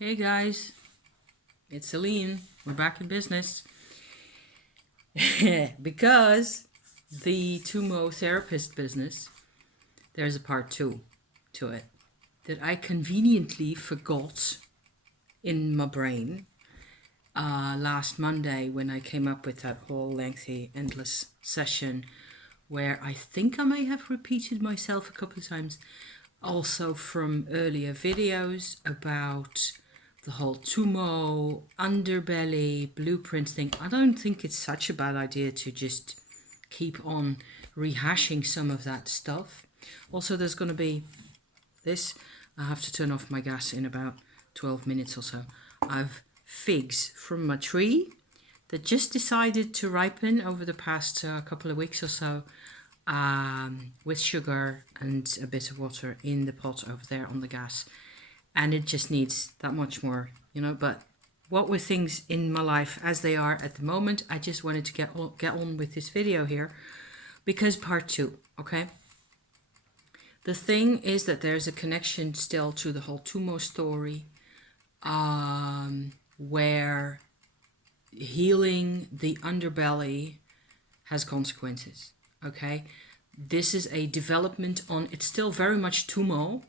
Hey guys, it's Celine. We're back in business. Because the Tummo Therapist business, there's a part 2 to it that I conveniently forgot in my brain last Monday when I came up with that whole lengthy, endless session where I think I may have repeated myself a couple of times, also from earlier videos about the whole Tummo underbelly blueprint thing. I don't think it's such a bad idea to just keep on rehashing some of that stuff. Also, there's going to be this. I have to turn off my gas in about 12 minutes or so. I've figs from my tree that just decided to ripen over the past couple of weeks or so, with sugar and a bit of water in the pot over there on the gas. And it just needs that much more, but what with things in my life as they are at the moment, I just wanted to get on with this video here because part 2, okay? The thing is that there's a connection still to the whole Tummo story, where healing the underbelly has consequences, okay? This is a development on, it's still very much Tummo,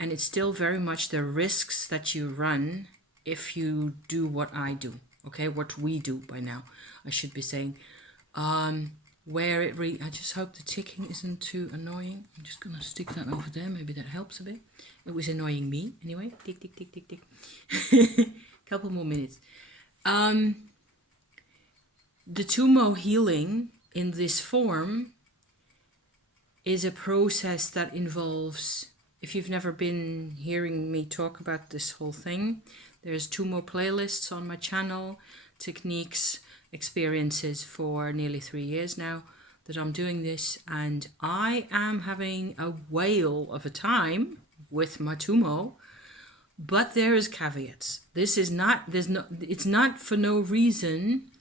and it's still very much the risks that you run if you do what I do, okay? What we do by now, I should be saying. Where it I just hope the ticking isn't too annoying. I'm just gonna stick that over there, maybe that helps a bit. It was annoying me anyway. Tick, tick, tick, tick, tick. Couple more minutes. The Tummo healing in this form is a process that involves, if you've never been hearing me talk about this whole thing, there's Tummo playlists on my channel, techniques, experiences for nearly 3 years now that I'm doing this, and I am having a whale of a time with my Tummo, but there is caveats. It's not for no reason,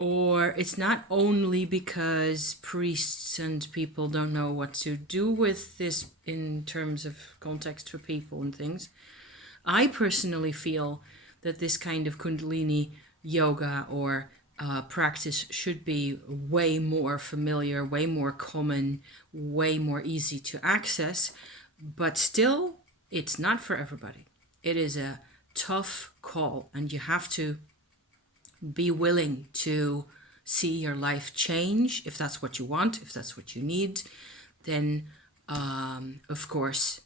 or it's not only because priests and people don't know what to do with this in terms of context for people and things. I personally feel that this kind of Kundalini yoga or practice should be way more familiar, way more common, way more easy to access, but still, it's not for everybody. It is a tough call, and you have to be willing to see your life change if that's what you want, if that's what you need. Then of course,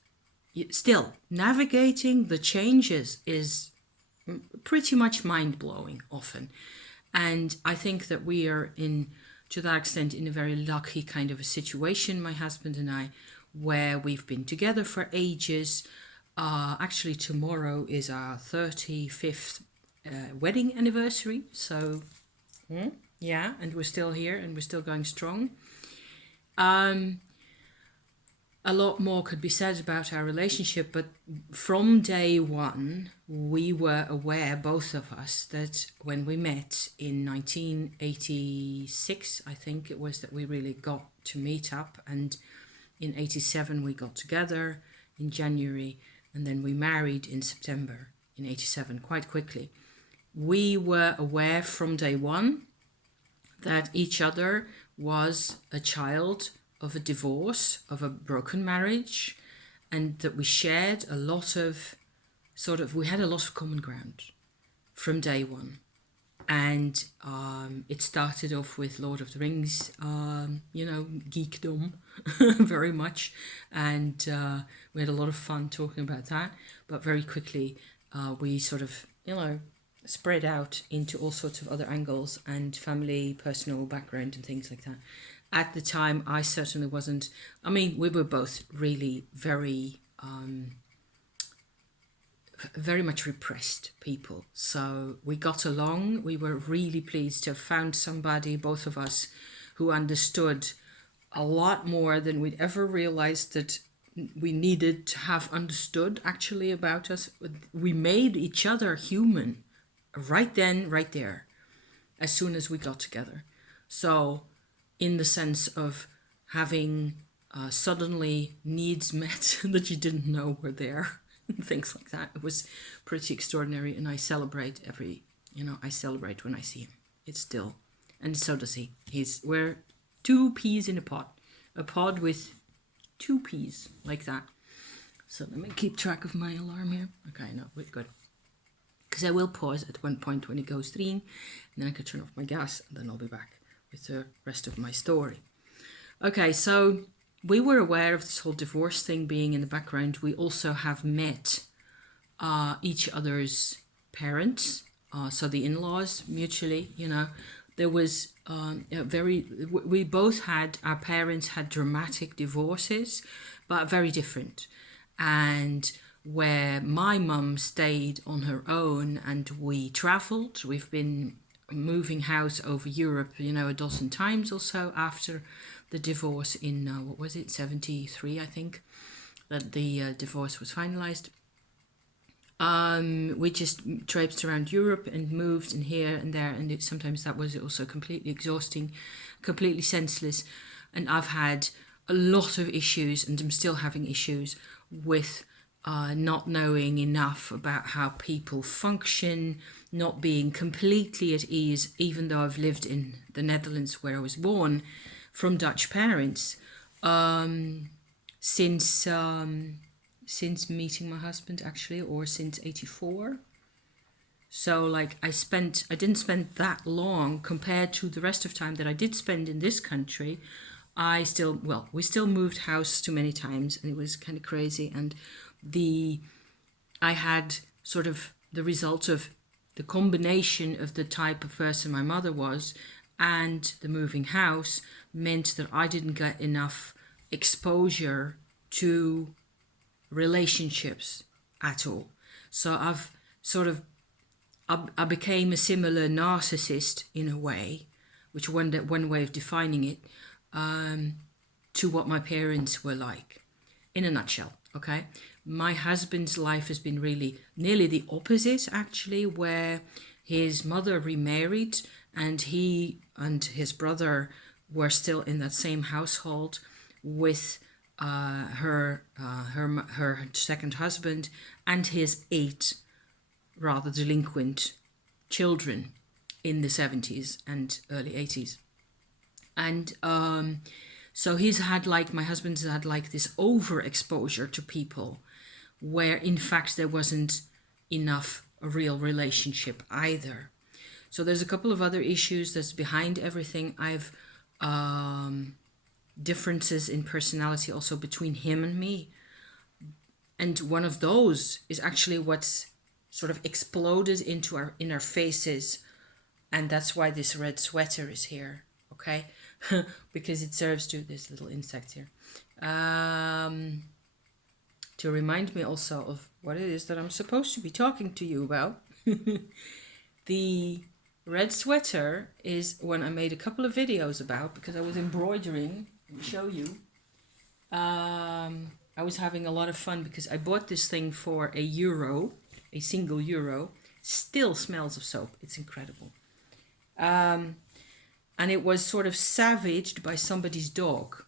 still navigating the changes is pretty much mind-blowing often, and I think that we are to that extent in a very lucky kind of a situation, my husband and I, where we've been together for ages. Actually, tomorrow is our 35th wedding anniversary, so yeah, and we're still here and we're still going strong. A lot more could be said about our relationship, but from day one we were aware, both of us, that when we met in 1986, I think it was, that we really got to meet up, and in 87 we got together in January, and then we married in September in 87, quite quickly. We were aware from day one that each other was a child of a divorce, of a broken marriage, and that we shared a lot of we had a lot of common ground from day one. And it started off with Lord of the Rings, geekdom, very much. And we had a lot of fun talking about that. But very quickly, we spread out into all sorts of other angles and family, personal background and things like that. At the time, I certainly wasn't. I mean, we were both really very much repressed people. So we got along. We were really pleased to have found somebody, both of us, who understood a lot more than we'd ever realized that we needed to have understood actually about us. We made each other human right then, right there, as soon as we got together. So in the sense of having suddenly needs met that you didn't know were there. things like that. It was pretty extraordinary, and I celebrate I celebrate when I see him. It's still, and so does he. We're 2 peas in a pod with 2 peas, like that. So let me keep track of my alarm here. Okay, no, we're good. Because I will pause at one point when it goes 3, and then I could turn off my gas, and then I'll be back with the rest of my story. Okay, so we were aware of this whole divorce thing being in the background. We also have met each other's parents, so the in-laws mutually, There was we both had, our parents had dramatic divorces, but very different. And where my mum stayed on her own and we travelled, we've been moving house over Europe, a dozen times or so after the divorce in, 73, I think, that the divorce was finalised. We just traipsed around Europe and moved in here and there, and sometimes that was also completely exhausting, completely senseless. And I've had a lot of issues, and I'm still having issues with not knowing enough about how people function, not being completely at ease, even though I've lived in the Netherlands where I was born, from Dutch parents, since meeting my husband, actually, or since 84. So like I didn't spend that long compared to the rest of time that I did spend in this country. We still moved house too many times, and it was kind of crazy. And I had sort of the result of the combination of the type of person my mother was and the moving house meant that I didn't get enough exposure to relationships at all. So I became a similar narcissist in a way, which one way of defining it, to what my parents were like, in a nutshell. Okay, my husband's life has been really nearly the opposite, actually, where his mother remarried and he and his brother were still in that same household with her second husband and his 8 rather delinquent children in the 70s and early 80s. And so my husband's had like this overexposure to people where in fact there wasn't enough a real relationship either. So there's a couple of other issues that's behind everything. I've differences in personality also between him and me. And one of those is actually what's sort of exploded in our faces. And that's why this red sweater is here, okay? Because it serves to this little insect here. To remind me also of what it is that I'm supposed to be talking to you about. The red sweater is one I made a couple of videos about because I was embroidering. Let me show you. I was having a lot of fun because I bought this thing for €1, a single euro. Still smells of soap. It's incredible. And it was sort of savaged by somebody's dog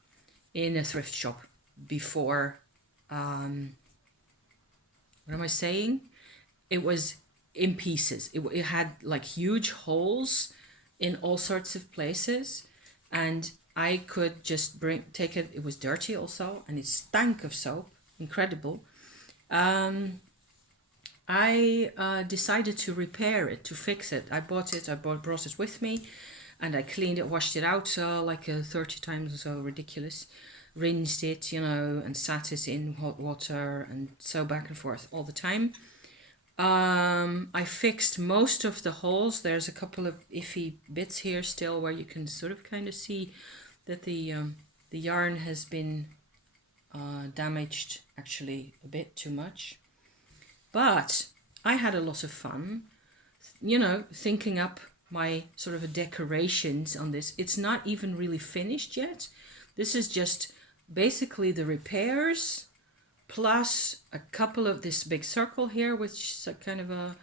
in a thrift shop before. What am I saying? It was in pieces. It had like huge holes in all sorts of places, and I could just take it. It was dirty also, and it stank of soap. Incredible. I decided to repair it, to fix it. I brought it with me, and I cleaned it, washed it out like 30 times or so, ridiculous. Rinsed it, and sat it in hot water, and so back and forth all the time. I fixed most of the holes. There's a couple of iffy bits here still where you can sort of kind of see that the yarn has been damaged actually a bit too much. But I had a lot of fun, thinking up my sort of decorations on this. It's not even really finished yet. This is just basically the repairs plus a couple of this big circle here, which is a kind of a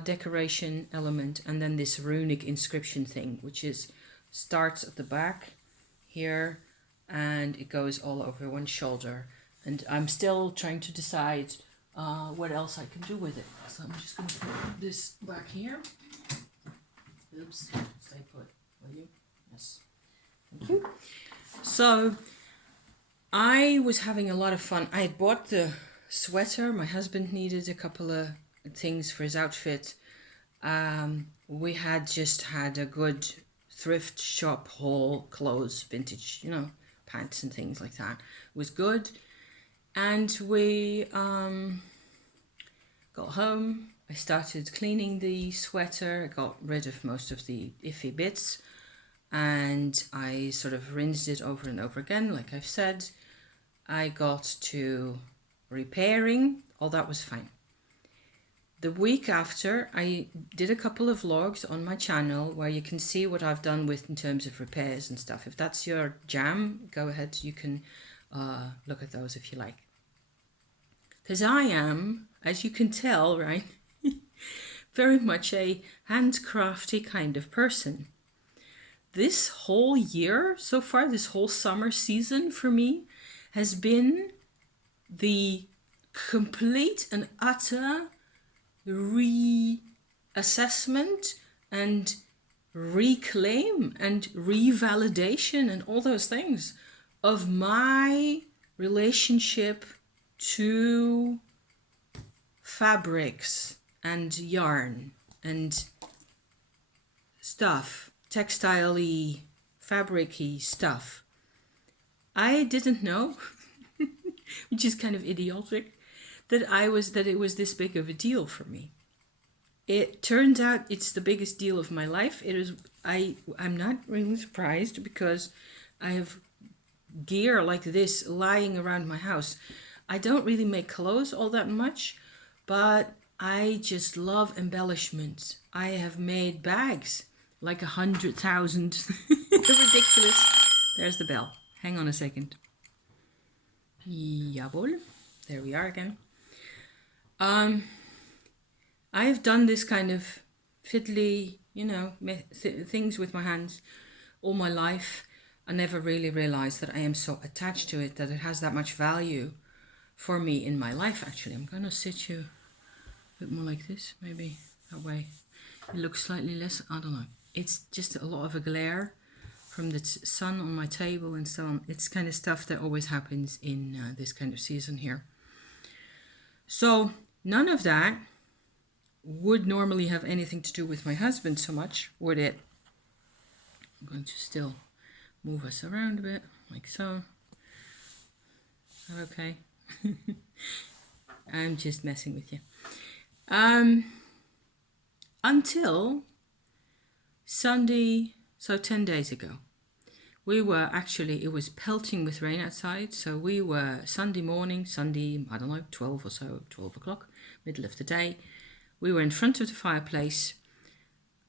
decoration element, and then this runic inscription thing, which starts at the back here and it goes all over one shoulder. And I'm still trying to decide what else I can do with it. So I'm just going to put this back here. Oops, stay put, will you? Yes, thank you. So I was having a lot of fun. I had bought the sweater. My husband needed a couple of things for his outfit. We had just had a good thrift shop haul, clothes, vintage, pants and things like that. It was good. And we got home. I started cleaning the sweater. I got rid of most of the iffy bits. And I sort of rinsed it over and over again, like I've said. I got to repairing. All that was fine. The week after, I did a couple of vlogs on my channel where you can see what I've done with in terms of repairs and stuff. If that's your jam, go ahead. You can look at those if you like. Because I am, as you can tell, right, very much a handcrafty kind of person. This whole year so far, this whole summer season for me has been the complete and utter reassessment and reclaim and revalidation and all those things of my relationship to fabrics and yarn and stuff, textile-y, fabric-y stuff. I didn't know, which is kind of idiotic, that it was this big of a deal for me. It turned out it's the biggest deal of my life. I'm not really surprised because I have gear like this lying around my house. I don't really make clothes all that much, but I just love embellishments. I have made bags, like 100,000. Ridiculous. There's the bell. Hang on a second. Jawohl. There we are again. I have done this kind of fiddly, things with my hands all my life. I never really realized that I am so attached to it, that it has that much value for me in my life, actually. I'm going to sit you a bit more like this, maybe that way. It looks slightly less, I don't know. It's just a lot of a glare from the sun on my table and so on. It's kind of stuff that always happens in this kind of season here. So none of that would normally have anything to do with my husband so much, would it? I'm going to still move us around a bit, like so. Is that okay? I'm just messing with you. Until Sunday, so 10 days ago. It was pelting with rain outside, so we were Sunday morning, I don't know, 12 or so, 12 o'clock, middle of the day. We were in front of the fireplace,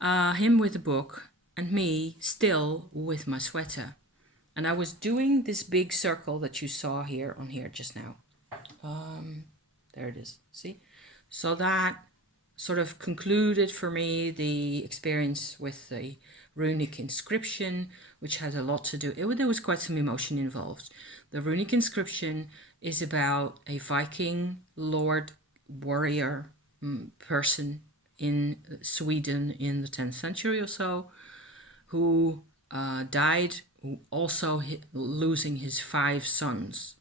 him with a book, and me still with my sweater. And I was doing this big circle that you saw here on here just now. There it is, see? So that sort of concluded for me the experience with the runic inscription, which had a lot to do. There was quite some emotion involved. The runic inscription is about a Viking lord warrior person in Sweden in the 10th century or so, who died, also losing his 5 sons.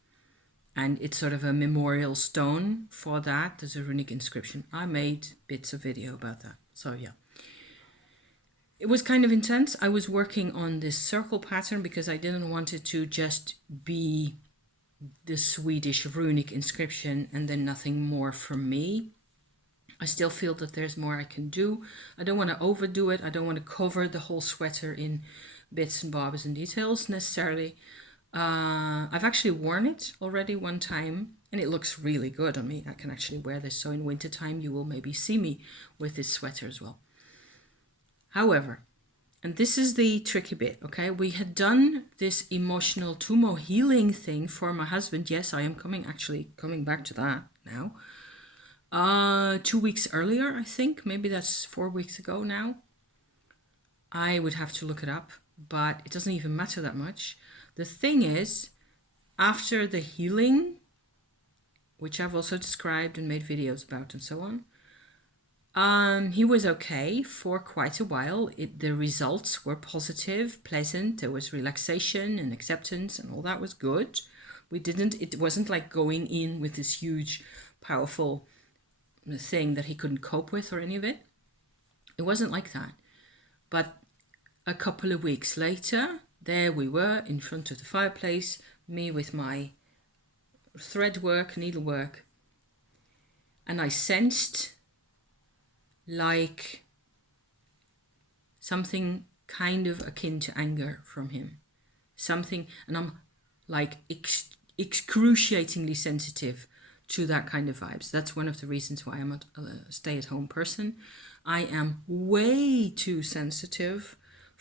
And it's sort of a memorial stone for that. There's a runic inscription. I made bits of video about that. So yeah. It was kind of intense. I was working on this circle pattern because I didn't want it to just be the Swedish runic inscription and then nothing more from me. I still feel that there's more I can do. I don't want to overdo it. I don't want to cover the whole sweater in bits and bobs and details necessarily. I've actually worn it already one time and it looks really good on me. I can actually wear this, so in wintertime you will maybe see me with this sweater as well. However, and this is the tricky bit, okay? We had done this emotional Tummo healing thing for my husband. Yes, I am coming back to that now. 2 weeks earlier, I think. Maybe that's 4 weeks ago now. I would have to look it up, but it doesn't even matter that much. The thing is, after the healing, which I've also described and made videos about and so on. He was okay for quite a while. The results were positive, pleasant. There was relaxation and acceptance, and all that was good. It wasn't like going in with this huge, powerful thing that he couldn't cope with or any of it. It wasn't like that. But a couple of weeks later, there we were in front of the fireplace, me with my thread work, needlework, and I sensed like something kind of akin to anger from him. Something, and I'm like excruciatingly sensitive to that kind of vibes. That's one of the reasons why I'm a stay-at-home person. I am way too sensitive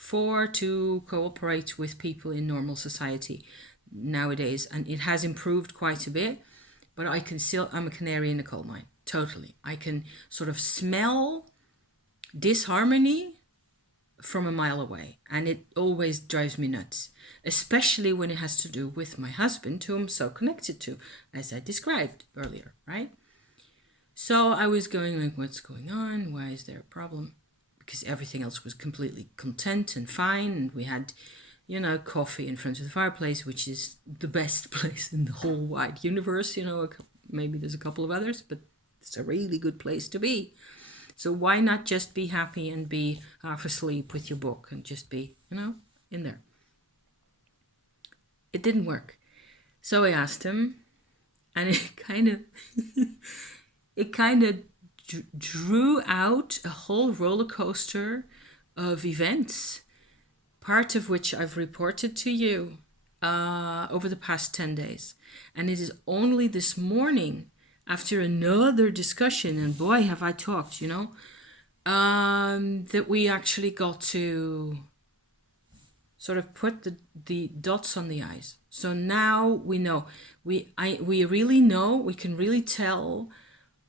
to cooperate with people in normal society nowadays, and it has improved quite a bit, but I'm a canary in a coal mine, totally. I can sort of smell disharmony from a mile away, and it always drives me nuts, especially when it has to do with my husband, who I'm so connected to, as I described earlier, right? So I was going like, what's going on? Why is there a problem? Because everything else was completely content and fine, and we had, coffee in front of the fireplace, which is the best place in the whole wide universe. Maybe there's a couple of others, but it's a really good place to be. So why not just be happy and be half asleep with your book and just be, in there? It didn't work. So I asked him, and it kind of drew out a whole roller coaster of events, part of which I've reported to you over the past 10 days. And it is only this morning, after another discussion, and boy, have I talked, that we actually got to sort of put the dots on the i's. So now we know, we really know, we can really tell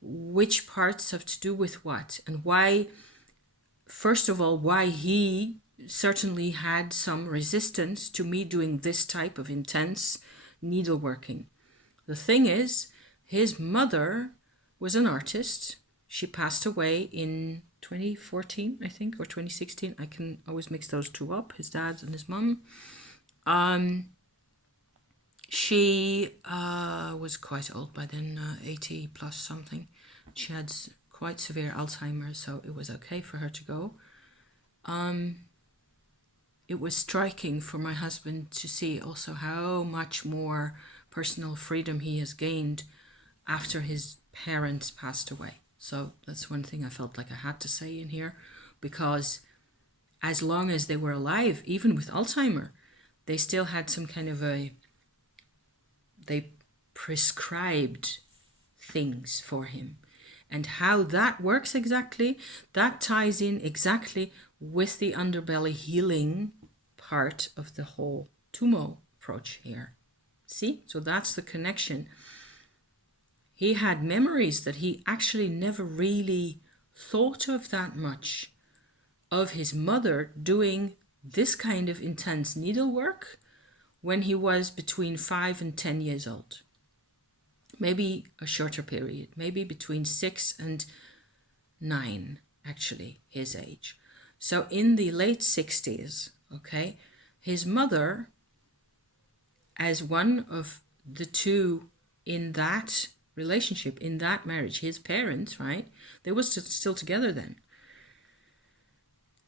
which parts have to do with what, and why. First of all, why he certainly had some resistance to me doing this type of intense needleworking. The thing is, his mother was an artist. She passed away in 2014, I think, or 2016. I can always mix those two up, his dad and his mum. She was quite old by then, 80 plus something. She had quite severe Alzheimer's, so it was okay for her to go. It was striking for my husband to see also how much more personal freedom he has gained after his parents passed away. So that's one thing I felt like I had to say in here, because as long as they were alive, even with Alzheimer, they still had some kind of they prescribed things for him. And how that works exactly, that ties in exactly with the underbelly healing part of the whole Tummo approach here. See? So that's the connection. He had memories that he actually never really thought of that much, of his mother doing this kind of intense needlework when he was between 5 and 10 years old. Maybe a shorter period, maybe between 6 and 9, actually, his age. So in the late 60s, okay, his mother, as one of the two in that relationship, in that marriage, his parents, right, they were still together then.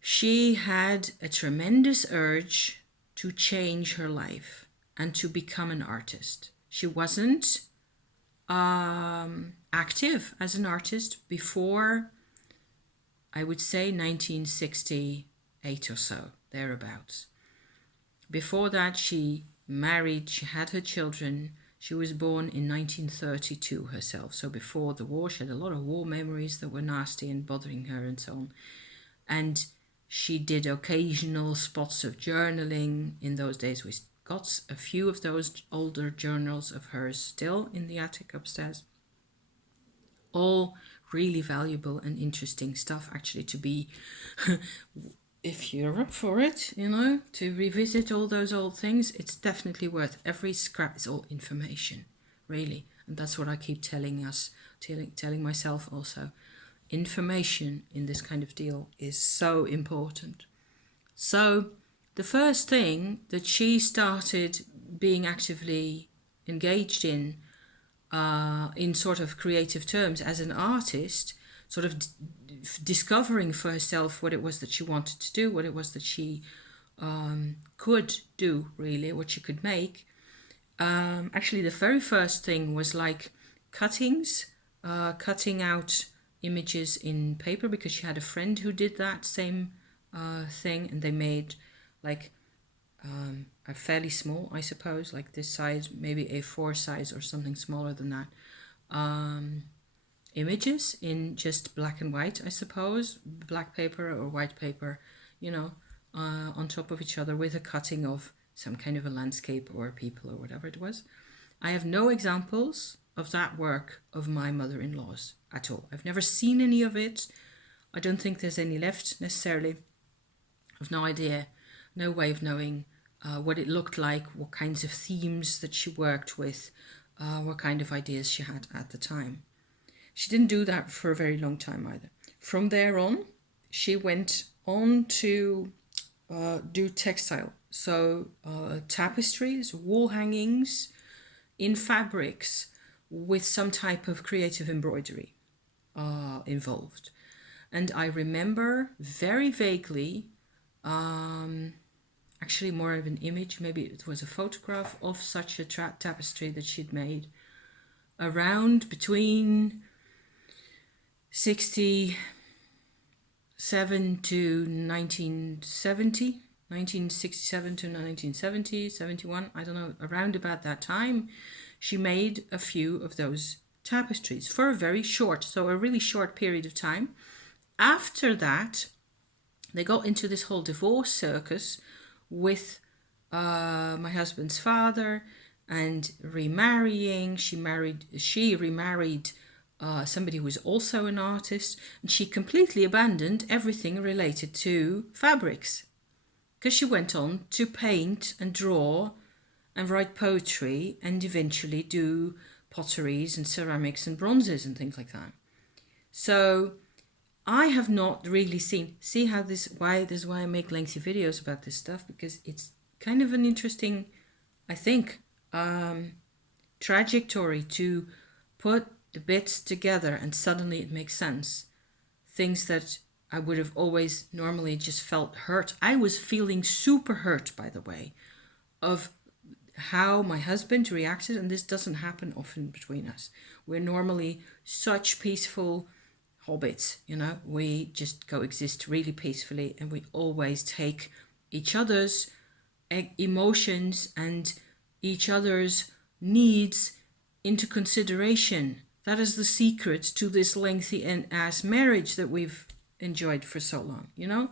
She had a tremendous urge to change her life and to become an artist. She wasn't active as an artist before, I would say, 1968 or so, thereabouts. Before that, she married, she had her children. She was born in 1932 herself, so before the war. She had a lot of war memories that were nasty and bothering her and so on. And she did occasional spots of journaling. In those days, we got a few of those older journals of hers still in the attic upstairs. All really valuable and interesting stuff, actually, to be, if you're up for it, to revisit all those old things. It's definitely worth every scrap. It's all information, really. And that's what I keep telling myself also. Information in this kind of deal is so important. So the first thing that she started being actively engaged in sort of creative terms as an artist, sort of discovering for herself what it was that she wanted to do, what it was that she could do, really, what she could make. Actually, the very first thing was like cuttings, cutting out images in paper, because she had a friend who did that same thing, and they made like a fairly small, I suppose, like this size, maybe A4 size or something smaller than that, images in just black and white, I suppose, black paper or white paper, you know, on top of each other with a cutting of some kind of a landscape or people or whatever it was. I have no examples of that work of my mother-in-law's at all. I've never seen any of it. I don't think there's any left necessarily. I've no idea, no way of knowing what it looked like, what kinds of themes that she worked with, what kind of ideas she had at the time. She didn't do that for a very long time either. From there on, she went on to do textile. So tapestries, wall hangings in fabrics with some type of creative embroidery involved. And I remember very vaguely, actually more of an image, maybe it was a photograph of such a tapestry that she'd made around between 67 to 1970, 1967 to 1970, 71, I don't know, around about that time, she made a few of those tapestries for a very short, so a really short period of time. After that, they got into this whole divorce circus with my husband's father and remarrying. She remarried somebody who was also an artist, and she completely abandoned everything related to fabrics because she went on to paint and draw and write poetry and eventually do potteries and ceramics and bronzes and things like that. So I have not really see how this is why I make lengthy videos about this stuff, because it's kind of an interesting, I think, trajectory to put the bits together and suddenly it makes sense. Things that I would have always normally just felt hurt. I was feeling super hurt, by the way, of how my husband reacted, and this doesn't happen often between us. We're normally such peaceful hobbits, you know, we just coexist really peacefully, and we always take each other's emotions and each other's needs into consideration. That is the secret to this lengthy and ass marriage that we've enjoyed for so long, you know.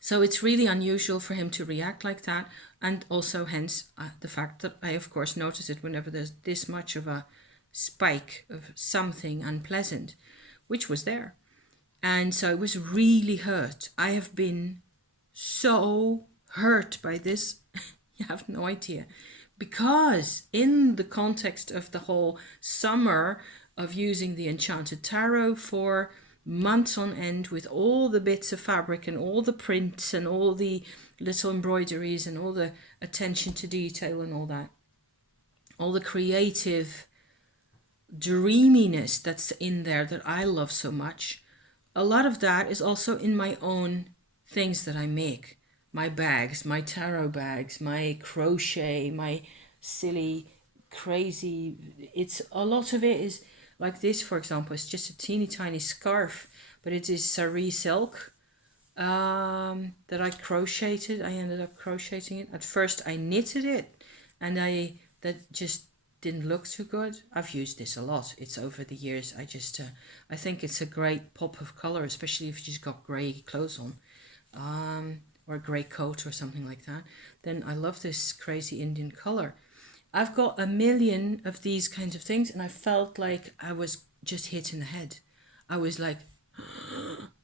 So it's really unusual for him to react like that, and also hence the fact that I of course notice it whenever there's this much of a spike of something unpleasant, which was there. And so I was really hurt. I have been so hurt by this. You have no idea. Because in the context of the whole summer of using the Enchanted Tarot for months on end with all the bits of fabric and all the prints and all the little embroideries and all the attention to detail and all that, all the creative dreaminess that's in there that I love so much, a lot of that is also in my own things that I make. My bags, my tarot bags, my crochet, my silly, crazy, it's a lot of it is like this, for example. It's just a teeny tiny scarf, but it is sari silk that I crocheted. I ended up crocheting it. At first I knitted it, and that just didn't look too good. I've used this a lot. It's over the years. I think it's a great pop of color, especially if you just got grey clothes on, or a grey coat or something like that. Then I love this crazy Indian color. I've got a million of these kinds of things, and I felt like I was just hit in the head. I was like,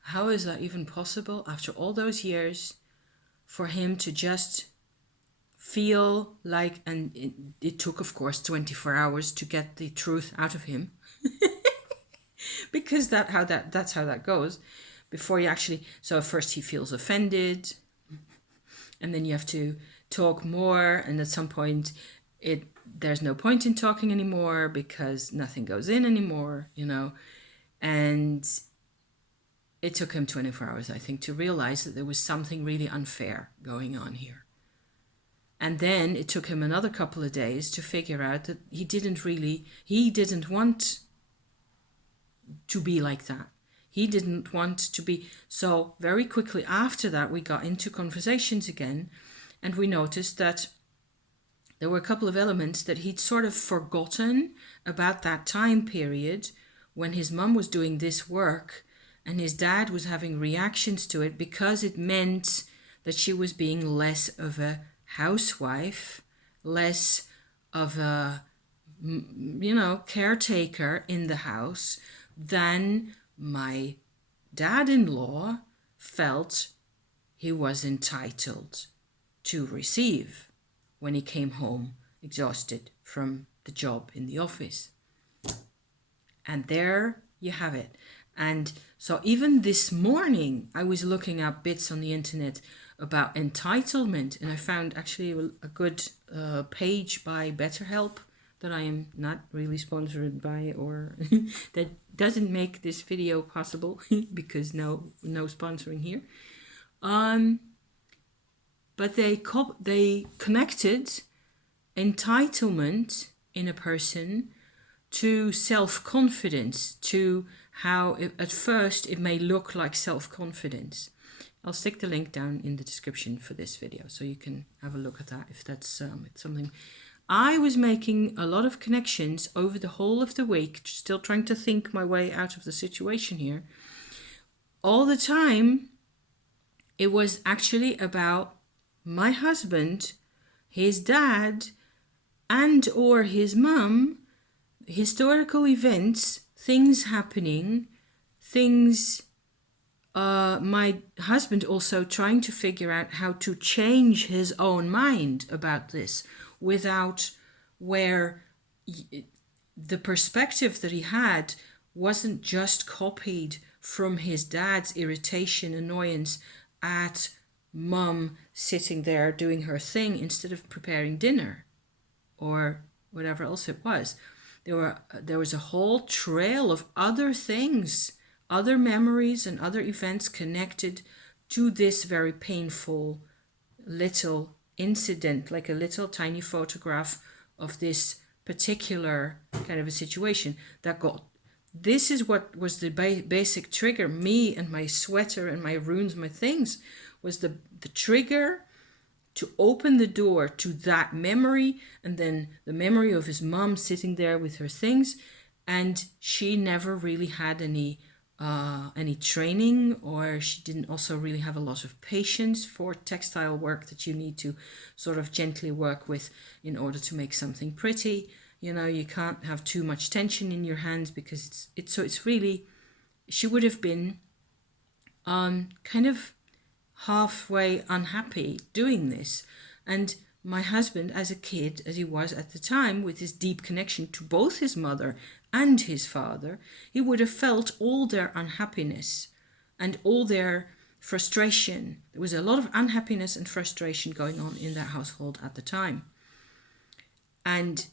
how is that even possible after all those years for him to just feel like, and it took, of course, 24 hours to get the truth out of him, because that's how that goes. Before you actually, so first he feels offended, and then you have to talk more, and at some point there's no point in talking anymore because nothing goes in anymore, and it took him 24 hours, I think, to realize that there was something really unfair going on here. And then it took him another couple of days to figure out that he didn't want to be like that. He didn't want to be. So very quickly after that, we got into conversations again, and we noticed that there were a couple of elements that he'd sort of forgotten about that time period when his mum was doing this work and his dad was having reactions to it, because it meant that she was being less of a housewife, less of a, caretaker in the house than my dad-in-law felt he was entitled to receive when he came home exhausted from the job in the office. And there you have it. And so even this morning, I was looking up bits on the internet about entitlement, and I found actually a good page by BetterHelp that I am not really sponsored by, or that doesn't make this video possible because no sponsoring here. But they connected entitlement in a person to self-confidence, to how at first it may look like self-confidence. I'll stick the link down in the description for this video so you can have a look at that if that's it's something. I was making a lot of connections over the whole of the week, still trying to think my way out of the situation here. All the time, it was actually about my husband, his dad, and or his mum, historical events, things happening, things, my husband also trying to figure out how to change his own mind about this, without where the perspective that he had wasn't just copied from his dad's irritation, annoyance at mum sitting there doing her thing instead of preparing dinner or whatever else it was. There was a whole trail of other things, other memories and other events connected to this very painful little incident, like a little tiny photograph of this particular kind of a situation that got. This is what was the basic trigger. Me and my sweater and my runes, my things, was the trigger to open the door to that memory, and then the memory of his mom sitting there with her things, and she never really had any training, or she didn't also really have a lot of patience for textile work that you need to sort of gently work with in order to make something pretty. You can't have too much tension in your hands because it's really, she would have been kind of halfway unhappy doing this. And my husband, as a kid, as he was at the time, with his deep connection to both his mother and his father, he would have felt all their unhappiness and all their frustration. There was a lot of unhappiness and frustration going on in that household at the time. And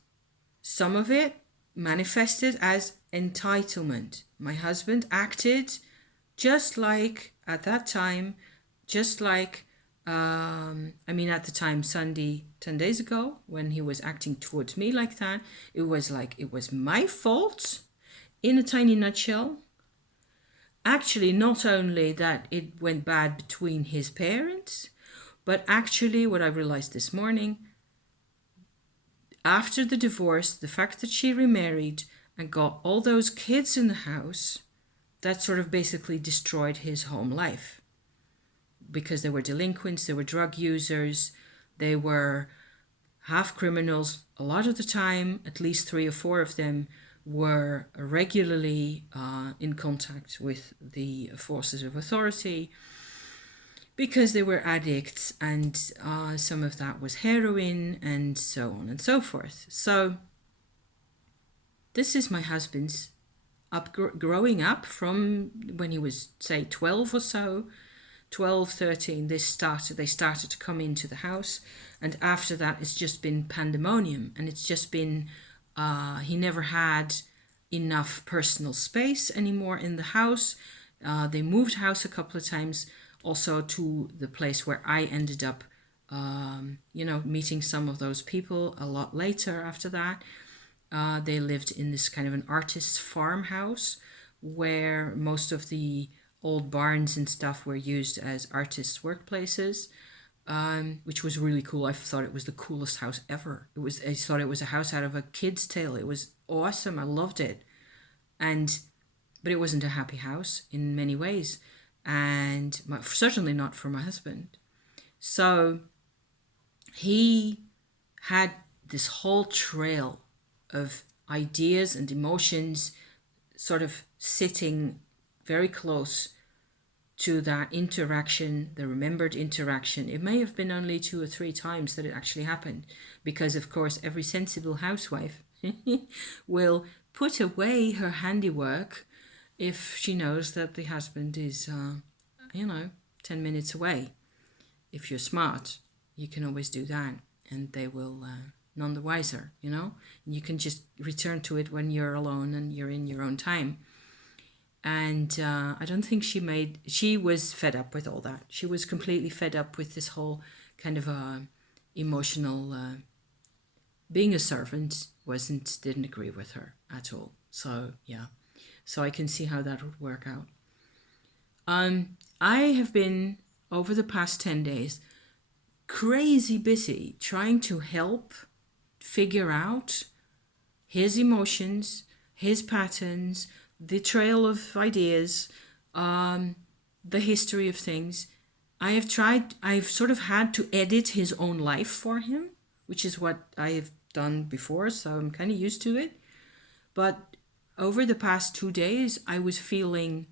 some of it manifested as entitlement. My husband acted just like, at that time, just like, at the time, Sunday, 10 days ago, when he was acting towards me like that, it was like it was my fault in a tiny nutshell. Actually, not only that it went bad between his parents, but actually what I realized this morning, after the divorce, the fact that she remarried and got all those kids in the house, that sort of basically destroyed his home life. Because they were delinquents, they were drug users, they were half criminals. A lot of the time, at least 3 or 4 of them were regularly in contact with the forces of authority. because they were addicts, and some of that was heroin and so on and so forth. So this is my husband's growing up from when he was, say, 12 or so, 12, 13. They started to come into the house, and after that it's just been pandemonium, and it's just been he never had enough personal space anymore in the house. They moved house a couple of times, also to the place where I ended up meeting some of those people a lot later after that. They lived in this kind of an artist's farmhouse where most of the old barns and stuff were used as artists' workplaces, which was really cool. I thought it was the coolest house ever. I thought it was a house out of a kid's tale. It was awesome. I loved it. But it wasn't a happy house in many ways, and certainly not for my husband. So he had this whole trail of ideas and emotions sort of sitting very close to that interaction, the remembered interaction. It may have been only 2 or 3 times that it actually happened, because of course every sensible housewife will put away her handiwork if she knows that the husband is 10 minutes away. If you're smart, you can always do that, and they will none the wiser, and you can just return to it when you're alone and you're in your own time. And I don't think she was fed up with all that. She was completely fed up with this whole kind of emotional, being a servant didn't agree with her at all. So yeah, so I can see how that would work out. I have been, over the past 10 days, crazy busy trying to help figure out his emotions, his patterns, the trail of ideas, the history of things. I've sort of had to edit his own life for him, which is what I have done before, so I'm kind of used to it. But over the past 2 days, I was feeling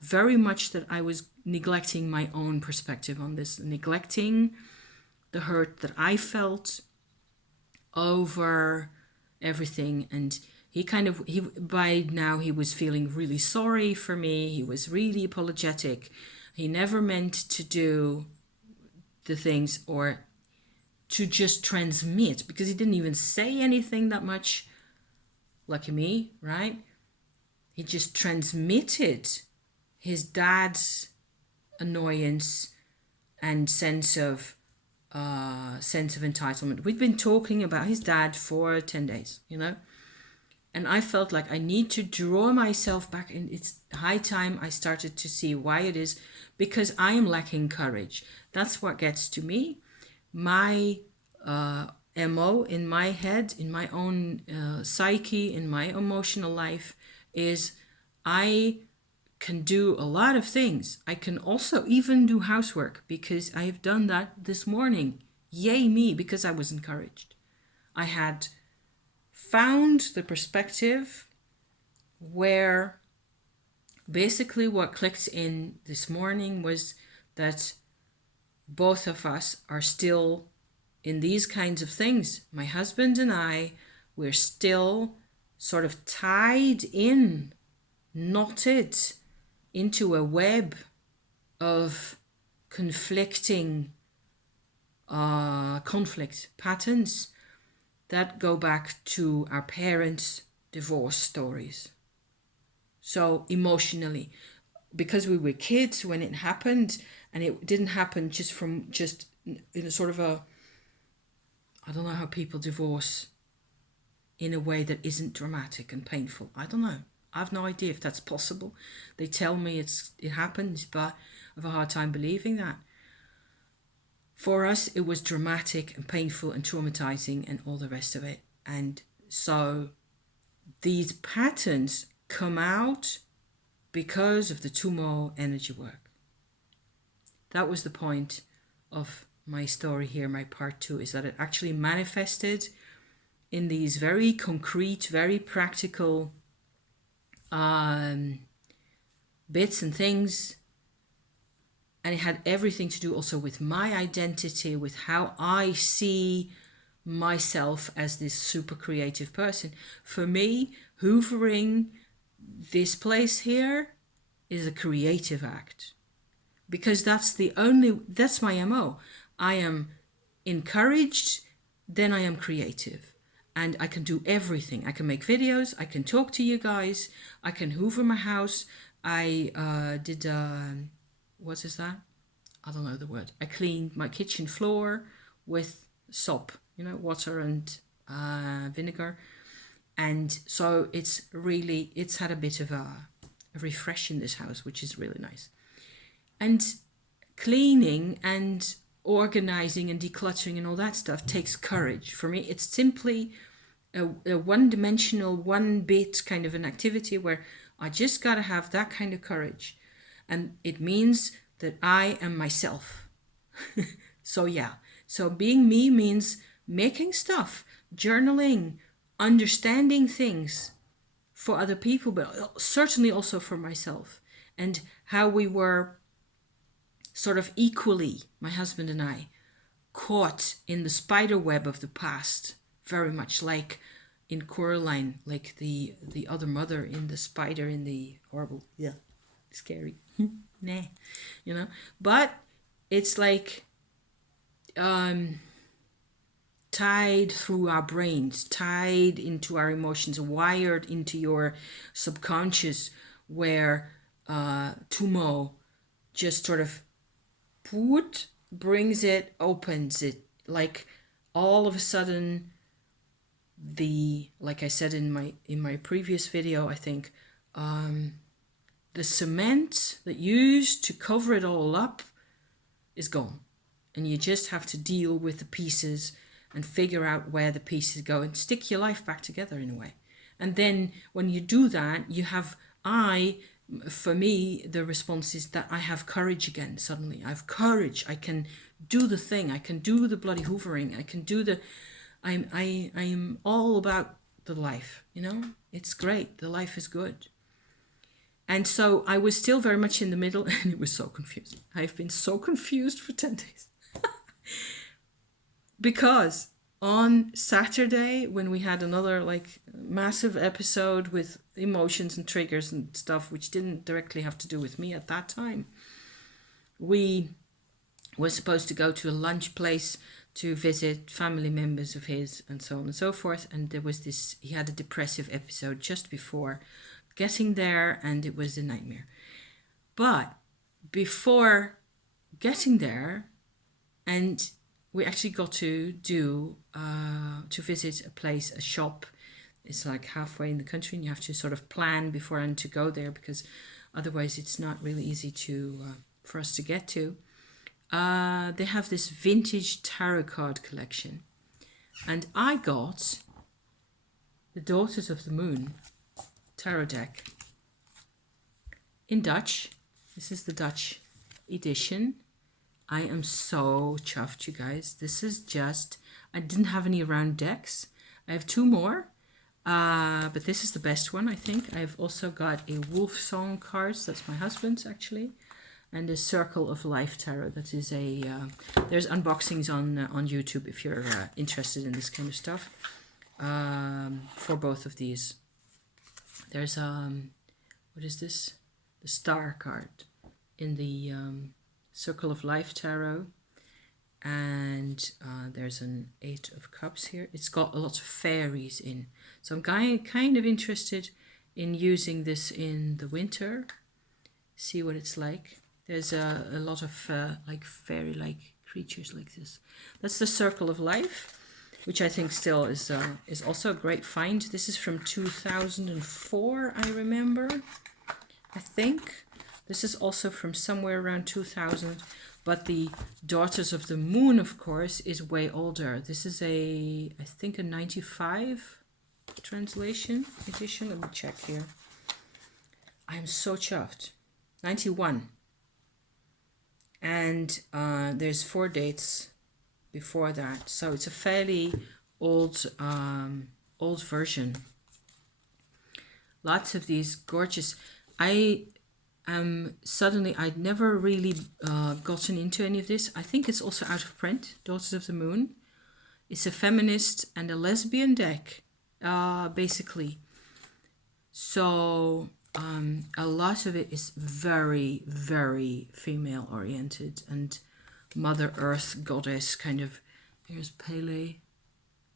very much that I was neglecting my own perspective on this, neglecting the hurt that I felt over everything. And by now he was feeling really sorry for me. He was really apologetic. He never meant to do the things or to just transmit, because he didn't even say anything that much. Lucky me, right? He just transmitted his dad's annoyance and sense of entitlement. We've been talking about his dad for 10 days, and I felt like I need to draw myself back, and it's high time I started to see why it is, because I am lacking courage. That's what gets to me. My MO in my head, in my own psyche, in my emotional life, is I can do a lot of things. I can also even do housework, because I have done that this morning. Yay me, because I was encouraged. I had found the perspective where basically what clicked in this morning was that both of us are still in these kinds of things. My husband and I, we're still sort of tied in, knotted into a web of conflicting conflict patterns that go back to our parents' divorce stories. So emotionally, because we were kids when it happened, and it didn't happen just in a sort of a, I don't know how people divorce in a way that isn't dramatic and painful. I don't know. I have no idea if that's possible. They tell me it happens, but I have a hard time believing that. For us, it was dramatic and painful and traumatizing and all the rest of it. And so these patterns come out because of the Tummo energy work. That was the point of my story here, my part 2, is that it actually manifested in these very concrete, very practical bits and things And it had everything to do also with my identity, with how I see myself as this super creative person. For me, hoovering this place here is a creative act, because that's my MO. I am encouraged, then I am creative, and I can do everything. I can make videos, I can talk to you guys, I can hoover my house. I did what is that? I don't know the word. I cleaned my kitchen floor with soap, water and vinegar. And so it's had a bit of a refresh in this house, which is really nice. And cleaning and organizing and decluttering and all that stuff takes courage. For me, it's simply a one-dimensional, one-bit kind of an activity where I just got to have that kind of courage. And it means that I am myself. So being me means making stuff, journaling, understanding things for other people, but certainly also for myself. And how we were sort of equally, my husband and I, caught in the spider web of the past, very much like in Coraline, like the other mother in the spider in the horrible, scary, nah, but it's like tied through our brains, tied into our emotions, wired into your subconscious, where Tummo just sort of brings it, opens it, like all of a sudden like I said in my previous video, I think, the cement that used to cover it all up is gone. And you just have to deal with the pieces and figure out where the pieces go and stick your life back together in a way. And then when you do that, for me, the response is that I have courage again. Suddenly I have courage. I can do the thing. I can do the bloody hoovering. I can do I am all about the life, it's great. The life is good. And so I was still very much in the middle, and it was so confusing. I've been so confused for 10 days. Because on Saturday, when we had another massive episode with emotions and triggers and stuff, which didn't directly have to do with me at that time, we were supposed to go to a lunch place to visit family members of his and so on and so forth. And he had a depressive episode just before getting there, and it was a nightmare. But before getting there, and we actually got to visit a shop. It's like halfway in the country, and you have to sort of plan beforehand to go there, because otherwise it's not really easy for us to get to. They have this vintage tarot card collection, and I got the Daughters of the Moon tarot deck in Dutch. This is the Dutch edition. I am so chuffed, you guys. This is just, I didn't have any round decks. I have two more, but this is the best one, I think. I've also got a Wolf Song cards. That's my husband's, actually. And a Circle of Life tarot. That is there's unboxings on YouTube if you're interested in this kind of stuff. For both of these. There's what is this? The Star card in the Circle of Life tarot. And there's an Eight of Cups here. It's got a lot of fairies in. So I'm kind of interested in using this in the winter. See what it's like. There's a lot of fairy-like creatures like this. That's the Circle of Life, which I think still is also a great find. This is from 2004, I remember. I think this is also from somewhere around 2000. But the Daughters of the Moon, of course, is way older. This is I think a 95 translation edition. Let me check here. I'm so chuffed. 91. And there's 4 dates before that. So it's a fairly old version. Lots of these gorgeous. I Suddenly I'd never really gotten into any of this. I think it's also out of print, Daughters of the Moon. It's a feminist and a lesbian deck, basically. So a lot of it is very, very female oriented and Mother Earth goddess kind of. Here's Pele.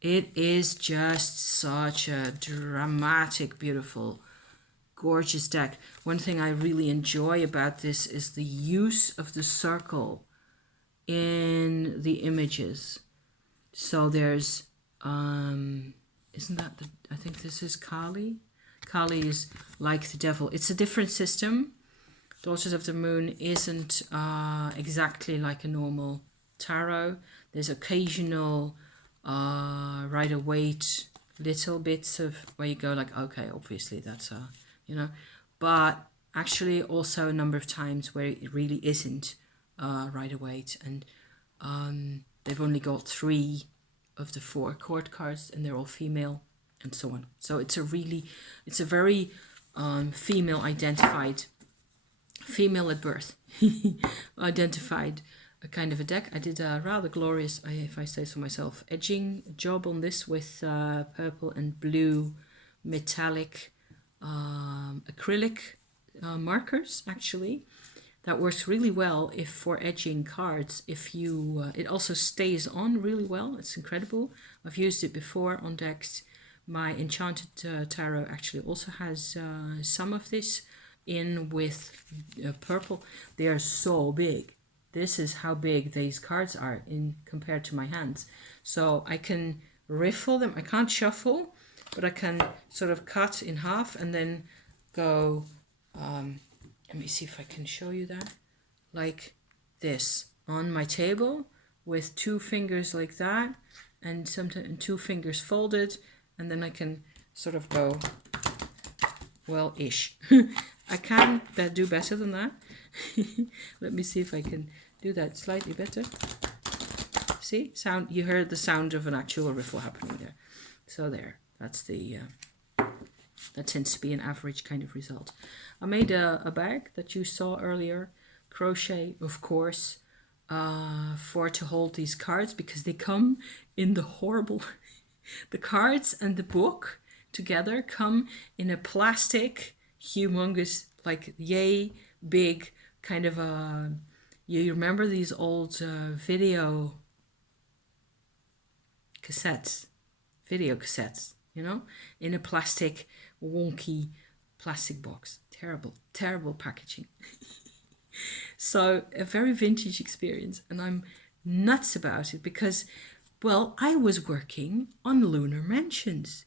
It is just such a dramatic, beautiful, gorgeous deck. One thing I really enjoy about this is the use of the circle in the images. So there's, isn't that the, I think this is Kali. Kali is like the devil. It's a different system. Daughters of the Moon isn't exactly like a normal tarot. There's occasional Rider-Waite little bits of where you go like, okay, obviously that's you know, but actually also a number of times where it really isn't Rider-Waite, and they've only got 3 of the 4 court cards and they're all female and so on. So it's a very female identified, female at birth identified a kind of a deck. I did a rather glorious, if I say so myself, edging job on this with purple and blue metallic acrylic markers, actually. That works really well if for edging cards. If you, it also stays on really well. It's incredible. I've used it before on decks. My Enchanted Tarot actually also has some of this in with purple. They are so big. This is how big these cards are in compared to my hands. So I can riffle them. I can't shuffle, but I can sort of cut in half and then go, let me see if I can show you that, like this on my table with 2 fingers like that, and sometimes 2 fingers folded, and then I can sort of go, well, ish. I can do better than that. Let me see if I can do that slightly better. See, sound, you heard the sound of an actual riffle happening there. So there, that's the, that tends to be an average kind of result. I made a bag that you saw earlier, crochet, of course, for to hold these cards, because they come in the horrible, the cards and the book together come in a plastic, humongous, like yay big kind of a, you remember these old video cassettes, you know, in a plastic, wonky plastic box. Terrible, terrible packaging. So a very vintage experience, and I'm nuts about it because, well, I was working on Lunar Mansions,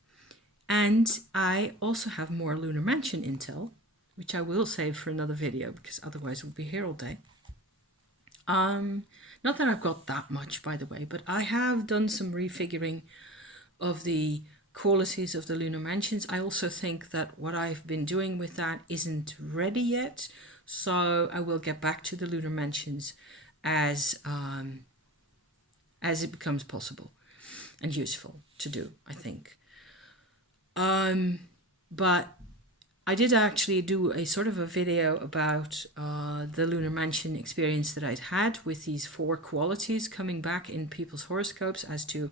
and I also have more Lunar Mansion intel, which I will save for another video because otherwise we'll be here all day. Not that I've got that much, by the way, but I have done some refiguring of the qualities of the Lunar Mansions. I also think that what I've been doing with that isn't ready yet, so I will get back to the Lunar Mansions as it becomes possible and useful to do, I think. But I did actually do a sort of a video about the Lunar Mansion experience that I'd had with these 4 qualities coming back in people's horoscopes as to,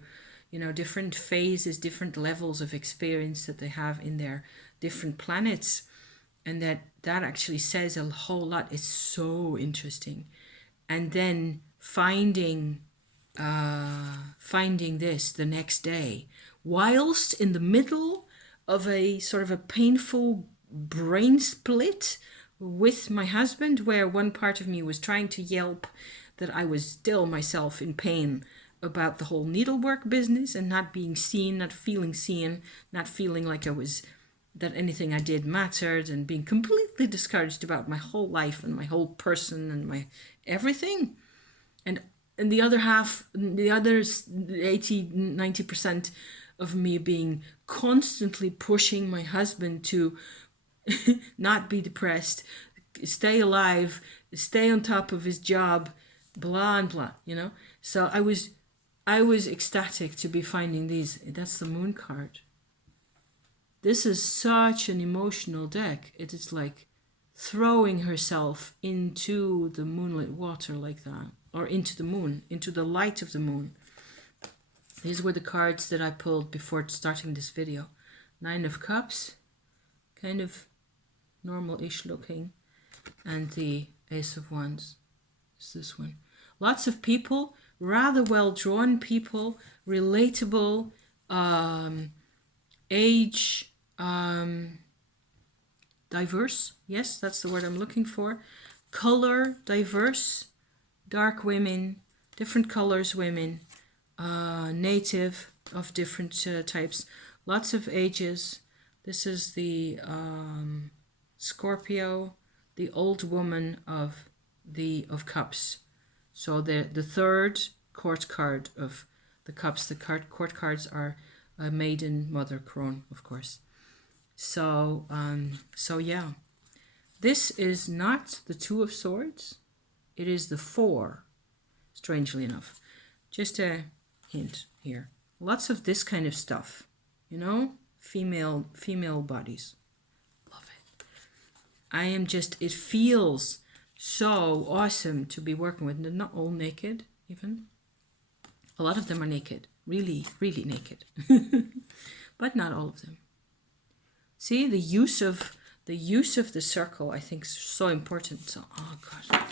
you know, different phases, different levels of experience that they have in their different planets. And that actually says a whole lot. It's so interesting. And then finding this the next day, whilst in the middle of a sort of a painful brain split with my husband, where one part of me was trying to yelp that I was still myself in pain about the whole needlework business and not being seen, not feeling seen, not feeling like I was, that anything I did mattered, and being completely discouraged about my whole life and my whole person and my everything. And the other half, the others 80-90% of me being constantly pushing my husband to not be depressed, stay alive, stay on top of his job, blah and blah, you know. So I was ecstatic to be finding these. That's the Moon card. This is such an emotional deck. It is like throwing herself into the moonlit water like that, or into the moon, into the light of the moon. These were the cards that I pulled before starting this video. Nine of Cups, kind of normal-ish looking, and the Ace of Wands is this one. Lots of people, rather well-drawn people, relatable, age, diverse. Yes, that's the word I'm looking for. Color diverse, dark women, different colors women, native of different types, lots of ages. This is the Scorpio, the old woman of Cups. So the third court card of the Cups. The court cards are a maiden, mother, crone, of course. So yeah, this is not the Two of Swords. It is the Four, strangely enough. Just a hint here. Lots of this kind of stuff, you know, female bodies. Love it. I am just, it feels so awesome to be working with. They're not all naked, even. A lot of them are naked, really, really naked, but not all of them. See, the use of the circle, I think, is so important. So, oh God,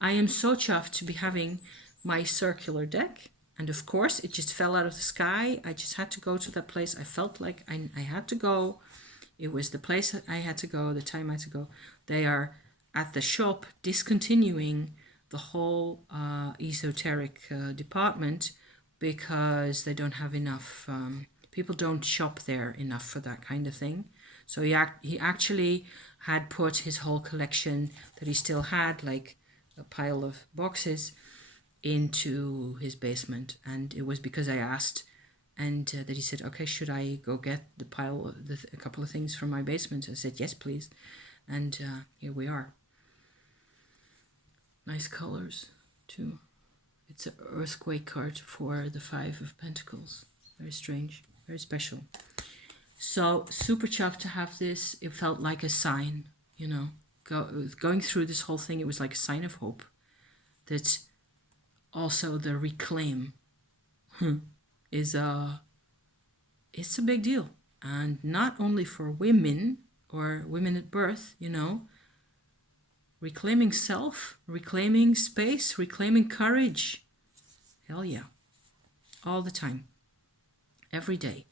I am so chuffed to be having my circular deck. And of course, it just fell out of the sky. I just had to go to that place. I felt like I had to go. It was the place I had to go, the time I had to go. They are at the shop discontinuing the whole esoteric department because they don't have enough, people don't shop there enough for that kind of thing. So he actually had put his whole collection that he still had, like a pile of boxes, into his basement. And it was because I asked, and that he said, okay, should I go get the pile of a couple of things from my basement? I said, yes, please. And here we are. Nice colors too. It's an earthquake card for the Five of Pentacles. Very strange, very special. So super chuffed to have this. It felt like a sign, you know, going through this whole thing. It was like a sign of hope. That also the reclaim is it's a big deal, and not only for women or women at birth, you know, reclaiming self, reclaiming space, reclaiming courage. Hell yeah, all the time, every day.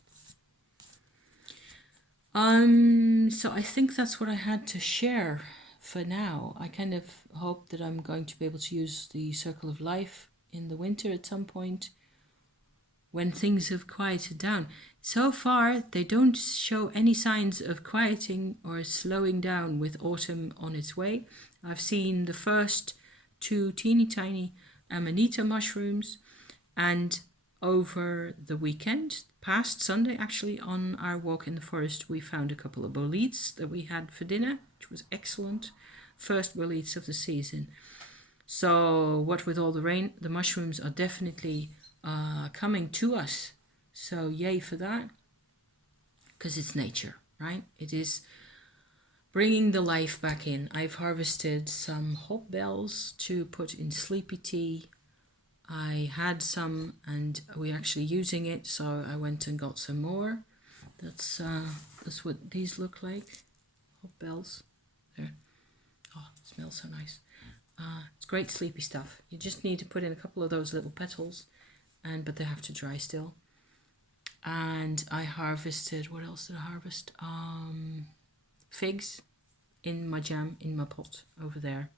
So I think that's what I had to share for now. I kind of hope that I'm going to be able to use the Circle of Life in the winter at some point when things have quieted down. So far, they don't show any signs of quieting or slowing down with autumn on its way. I've seen the first 2 teeny tiny amanita mushrooms, and over the weekend, past Sunday actually, on our walk in the forest, we found a couple of boletes that we had for dinner, which was excellent. First boletes of the season. So what with all the rain, the mushrooms are definitely coming to us. So yay for that, because it's nature, right? It is bringing the life back in. I've harvested some hop bells to put in sleepy tea. I had some and we're actually using it, so I went and got some more. That's what these look like. Hop bells. There. Oh, it smells so nice. It's great sleepy stuff. You just need to put in a couple of those little petals, but they have to dry still. And I harvested, what else did I harvest? Figs in my jam, in my pot over there.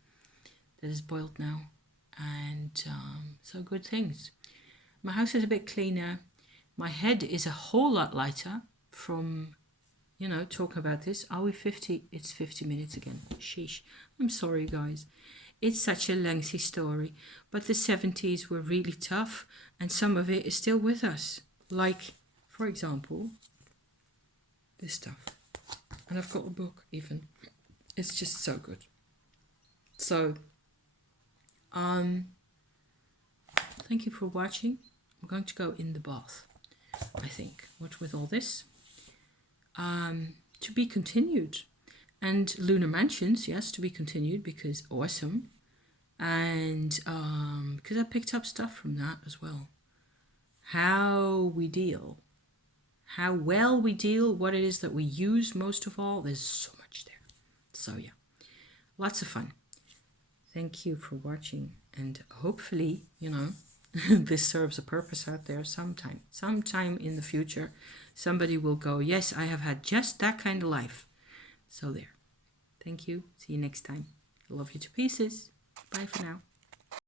That is boiled now. And so good things. My house is a bit cleaner. My head is a whole lot lighter from, you know, talking about this. Are we 50? It's 50 minutes again. Sheesh. I'm sorry, guys. It's such a lengthy story. But the 70s were really tough, and some of it is still with us. Like, for example, this stuff. And I've got a book even. It's just so good. So, thank you for watching. I'm going to go in the bath, I think. What with all this? To be continued. And Lunar Mansions, yes, to be continued, because awesome. And because I picked up stuff from that as well. How we deal, how well we deal, what it is that we use most of all. There's so much there. So yeah, lots of fun. Thank you for watching, and hopefully, this serves a purpose out there sometime in the future. Somebody will go, yes, I have had just that kind of life. So there. Thank you. See you next time. I love you to pieces. Bye for now.